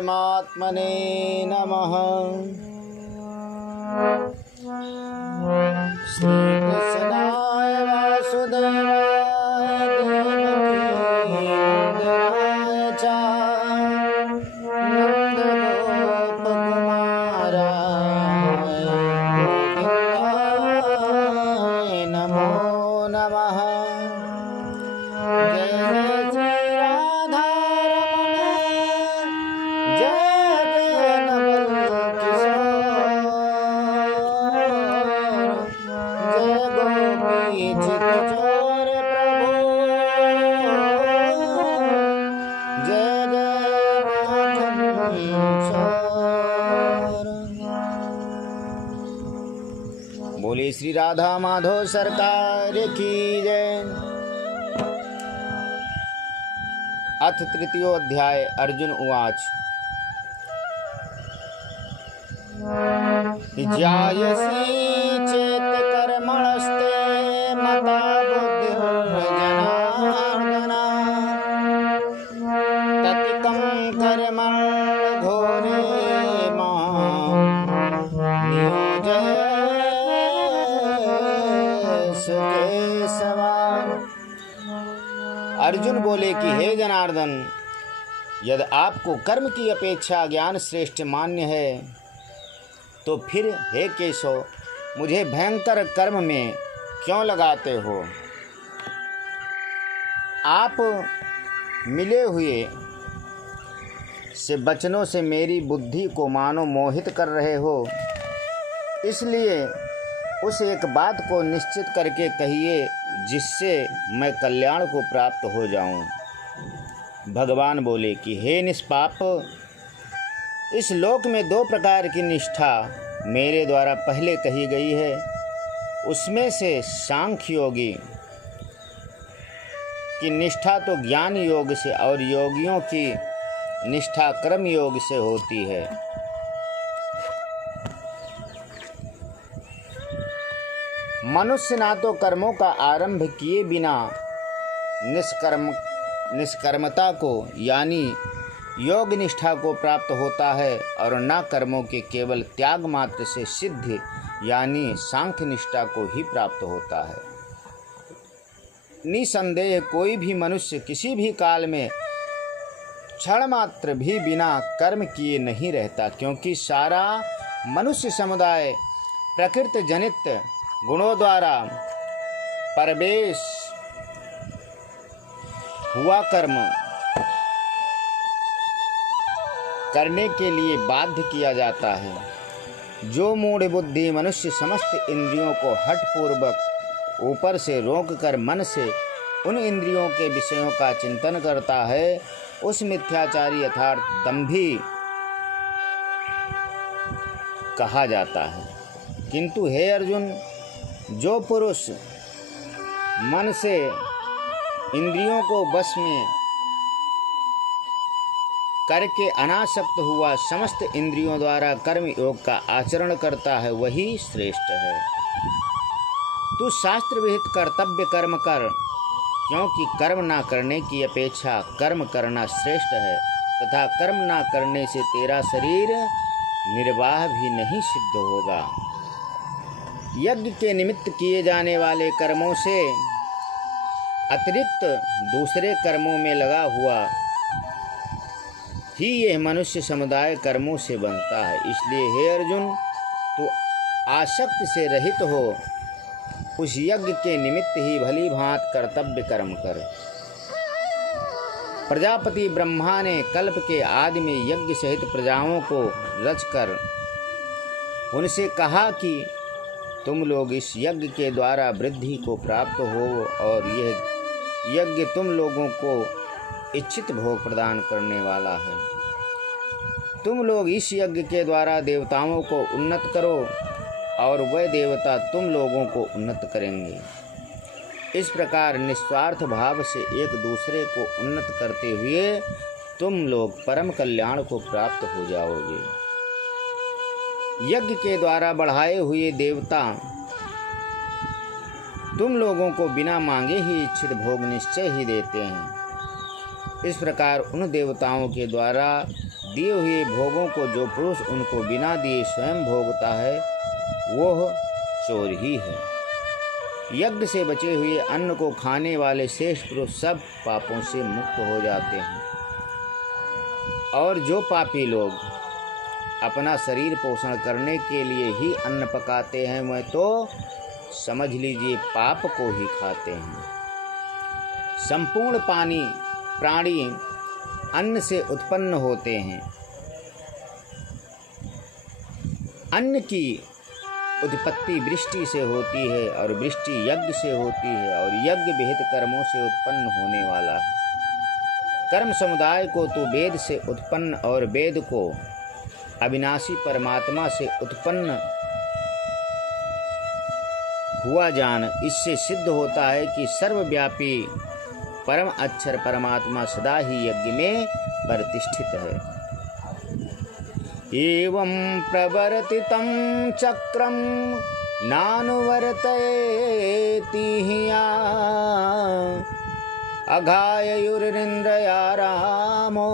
परमात्मने नमः। श्री कृष्णाय वासुदेवाय देवकी नंदनाय च नंदगोपकुमाराय गोविन्दाय नमो नमः। जय जय श्री राधा रमण, जय जय नवल किशोर, जय गोपी चित चोर प्रभु, जय जय माखन चोर। बोले श्री राधा माधव सरकार की जय। अथ तृतीयोऽध्याय। अर्जुन उवाच। जायसी चेत कर्मणस्ते मता बुद्धिर्जनार्दन, ततिकं कर्मण घोरे मां नियोजय सुकेशवा। अर्जुन बोले कि हे जनार्दन, यदि आपको कर्म की अपेक्षा ज्ञान श्रेष्ठ मान्य है तो फिर हे केशव, मुझे भयंकर कर्म में क्यों लगाते हो? आप मिले हुए से वचनों से मेरी बुद्धि को मानो मोहित कर रहे हो, इसलिए उस एक बात को निश्चित करके कहिए जिससे मैं कल्याण को प्राप्त हो जाऊं। भगवान बोले कि हे निष्पाप, इस लोक में दो प्रकार की निष्ठा मेरे द्वारा पहले कही गई है। उसमें से सांख्य योगी की निष्ठा तो ज्ञान योग से और योगियों की निष्ठा कर्म योग से होती है। मनुष्य ना तो कर्मों का आरंभ किए बिना निष्कर्मता को यानी योग निष्ठा को प्राप्त होता है, और न कर्मों के केवल त्याग मात्र से सिद्ध यानी सांख्य निष्ठा को ही प्राप्त होता है। निसंदेह कोई भी मनुष्य किसी भी काल में क्षण मात्र भी बिना कर्म किए नहीं रहता, क्योंकि सारा मनुष्य समुदाय प्रकृति जनित गुणों द्वारा परवेश हुआ कर्म करने के लिए बाध्य किया जाता है। जो मूढ़ बुद्धि मनुष्य समस्त इंद्रियों को हठपूर्वक ऊपर से रोककर मन से उन इंद्रियों के विषयों का चिंतन करता है, उस मिथ्याचारी अर्थात दंभी कहा जाता है। किंतु हे अर्जुन, जो पुरुष मन से इंद्रियों को वश में करके अनासक्त हुआ समस्त इंद्रियों द्वारा कर्म योग का आचरण करता है, वही श्रेष्ठ है। तू शास्त्र विहित कर्तव्य कर्म कर, क्योंकि कर्म ना करने की अपेक्षा कर्म करना श्रेष्ठ है, तथा कर्म ना करने से तेरा शरीर निर्वाह भी नहीं सिद्ध होगा। यज्ञ के निमित्त किए जाने वाले कर्मों से अतिरिक्त दूसरे कर्मों में लगा हुआ ही यह मनुष्य समुदाय कर्मों से बनता है। इसलिए हे अर्जुन, तू आसक्ति से रहित हो उस यज्ञ के निमित्त ही भली भांति कर्तव्य कर्म कर। प्रजापति ब्रह्मा ने कल्प के आदि में यज्ञ सहित प्रजाओं को रचकर उनसे कहा कि तुम लोग इस यज्ञ के द्वारा वृद्धि को प्राप्त हो, और यह यज्ञ तुम लोगों को इच्छित भोग प्रदान करने वाला है। तुम लोग इस यज्ञ के द्वारा देवताओं को उन्नत करो, और वह देवता तुम लोगों को उन्नत करेंगे। इस प्रकार निस्वार्थ भाव से एक दूसरे को उन्नत करते हुए तुम लोग परम कल्याण को प्राप्त हो जाओगे। यज्ञ के द्वारा बढ़ाए हुए देवता तुम लोगों को बिना मांगे ही इच्छित भोग निश्चय ही देते हैं। इस प्रकार उन देवताओं के द्वारा दिए हुए भोगों को जो पुरुष उनको बिना दिए स्वयं भोगता है वह चोर ही है। यज्ञ से बचे हुए अन्न को खाने वाले श्रेष्ठ पुरुष सब पापों से मुक्त हो जाते हैं। और जो पापी लोग अपना शरीर पोषण करने के लिए ही अन्न पकाते हैं वह तो समझ लीजिए पाप को ही खाते हैं। संपूर्ण प्राणी अन्न से उत्पन्न होते हैं। अन्न की उत्पत्ति वृष्टि से होती है और वृष्टि यज्ञ से होती है और यज्ञ विहित कर्मों से उत्पन्न होने वाला है। कर्म समुदाय को तो वेद से उत्पन्न और वेद को अविनाशी परमात्मा से उत्पन्न हुआ जान। इससे सिद्ध होता है कि सर्वव्यापी परम अक्षर परमात्मा सदा ही यज्ञ में प्रतिष्ठित है। एवं प्रवर्तितं चक्रं नानुवर्तयेति ह्या अघायुरिन्द्रिया रामो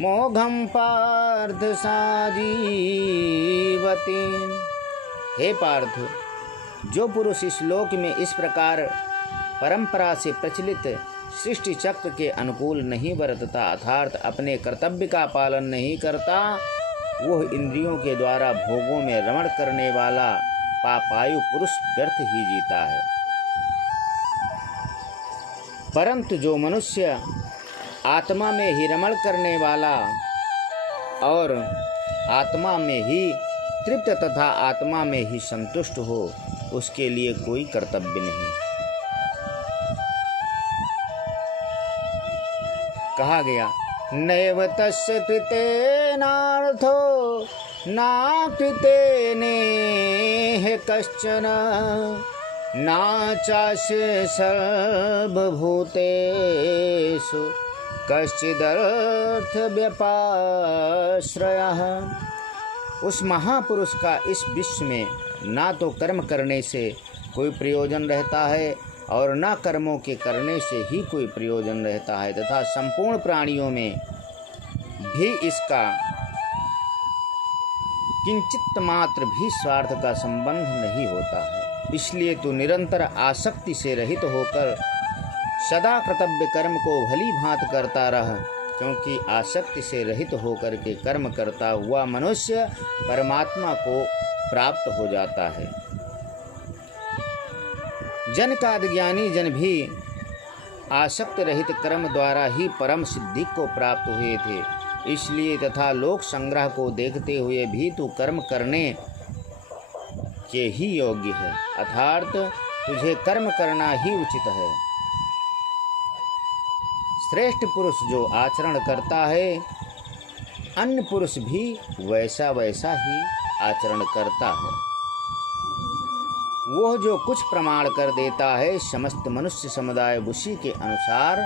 मोघं पार्थ साजीवति। हे पार्थ, जो पुरुष इस लोक में इस प्रकार परंपरा से प्रचलित सृष्टि चक्र के अनुकूल नहीं बरतता अर्थात अपने कर्तव्य का पालन नहीं करता, वह इंद्रियों के द्वारा भोगों में रमण करने वाला पापायु पुरुष व्यर्थ ही जीता है। परंतु जो मनुष्य आत्मा में ही रमण करने वाला और आत्मा में ही तृप्त तथा आत्मा में ही संतुष्ट हो, उसके लिए कोई कर्तव्य नहीं। कहा गया नैव तस्य कृतेनार्थो नाकृतेनेह कश्चन नाचास्य सर्वभूतेषु कश्चिदर्थ व्यपाश्रयः। उस महापुरुष का इस विश्व में ना तो कर्म करने से कोई प्रयोजन रहता है और ना कर्मों के करने से ही कोई प्रयोजन रहता है तथा संपूर्ण प्राणियों में भी इसका किंचित मात्र भी स्वार्थ का संबंध नहीं होता है। इसलिए तू निरंतर आसक्ति से रहित होकर सदा कर्तव्य कर्म को भली भांति करता रह, क्योंकि आसक्ति से रहित होकर के कर्म करता हुआ मनुष्य परमात्मा को प्राप्त हो जाता है। जनकादि ज्ञानी जन भी आसक्त रहित कर्म द्वारा ही परम सिद्धि को प्राप्त हुए थे। इसलिए तथा लोक संग्रह को देखते हुए भी तू कर्म करने के ही योग्य है, अर्थात तुझे कर्म करना ही उचित है। श्रेष्ठ पुरुष जो आचरण करता है, अन्य पुरुष भी वैसा ही आचरण करता है। वह जो कुछ प्रमाण कर देता है, समस्त मनुष्य समुदाय उसी के अनुसार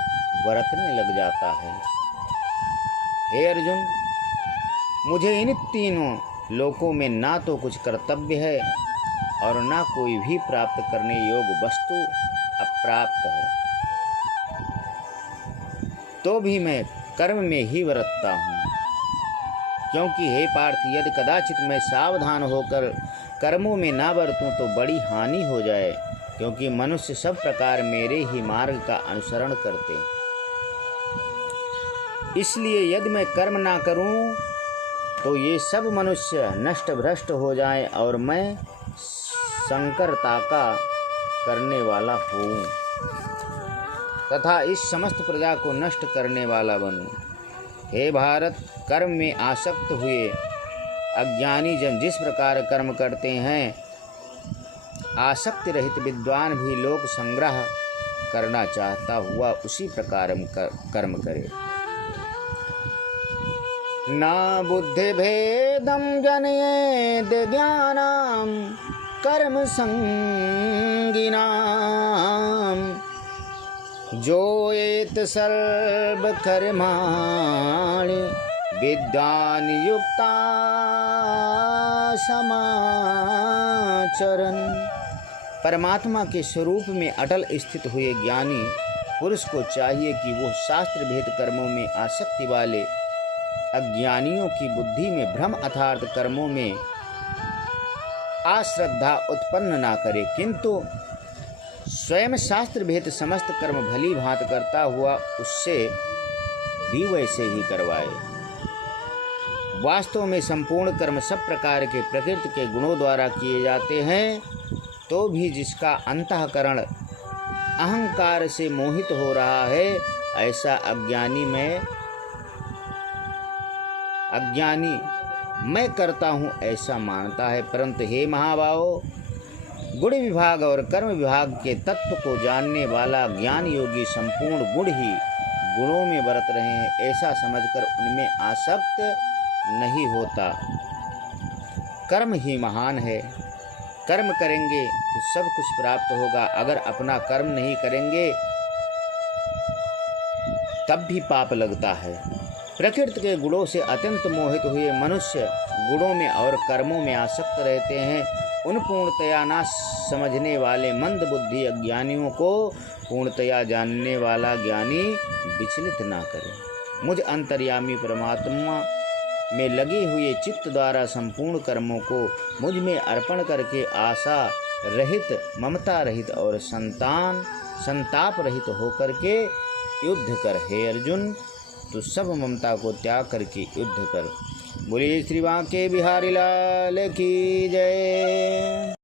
बरतने लग जाता है। हे अर्जुन, मुझे इन तीनों लोकों में ना तो कुछ कर्तव्य है और ना कोई भी प्राप्त करने योग्य वस्तु अप्राप्त है, तो भी मैं कर्म में ही बरतता हूँ। क्योंकि हे पार्थ, यदि कदाचित मैं सावधान होकर कर्मों में ना बरतूं तो बड़ी हानि हो जाए, क्योंकि मनुष्य सब प्रकार मेरे ही मार्ग का अनुसरण करते हैं। इसलिए यदि मैं कर्म ना करूं तो ये सब मनुष्य नष्ट भ्रष्ट हो जाएं और मैं संकरता का करने वाला हूँ तथा इस समस्त प्रजा को नष्ट करने वाला बनूं। हे भारत, कर्म में आसक्त हुए अज्ञानी जन जिस प्रकार कर्म करते हैं, आसक्ति रहित विद्वान भी लोक संग्रह करना चाहता हुआ उसी प्रकार कर्म करे। ना बुद्धि भेदम जनयेद ज्ञानम कर्म संगिनाम जो एत सर्व कर्माणि विद्वान युक्ता समाचरन्। परमात्मा के स्वरूप में अटल स्थित हुए ज्ञानी पुरुष को चाहिए कि वो शास्त्र भेद कर्मों में आसक्ति वाले अज्ञानियों की बुद्धि में भ्रम अर्थात कर्मों में अश्रद्धा उत्पन्न ना करे, किंतु स्वयं शास्त्र भेद समस्त कर्म भली भांत करता हुआ उससे भी वैसे ही करवाए। वास्तव में संपूर्ण कर्म सब प्रकार के प्रकृति के गुणों द्वारा किए जाते हैं, तो भी जिसका अंतःकरण अहंकार से मोहित हो रहा है, ऐसा अज्ञानी मैं करता हूँ ऐसा मानता है। परंतु हे महाबाहो, गुण विभाग और कर्म विभाग के तत्व को जानने वाला ज्ञान योगी संपूर्ण गुण ही गुणों में बरत रहे हैं, ऐसा समझकर उनमें आसक्त नहीं होता। कर्म ही महान है। कर्म करेंगे तो सब कुछ प्राप्त होगा, अगर अपना कर्म नहीं करेंगे तब भी पाप लगता है। प्रकृति के गुणों से अत्यंत मोहित हुए मनुष्य गुणों में और कर्मों में आसक्त रहते हैं। उन पूर्णतया ना समझने वाले मंद बुद्धि अज्ञानियों को पूर्णतया जानने वाला ज्ञानी विचलित ना करे। मुझ अंतर्यामी परमात्मा में लगे हुए चित्त द्वारा संपूर्ण कर्मों को मुझ में अर्पण करके आशा रहित, ममता रहित और संताप रहित होकर के युद्ध कर। हे अर्जुन, तो सब ममता को त्याग करके युद्ध कर। बोलिए श्री बांके बिहारी लाल की जय।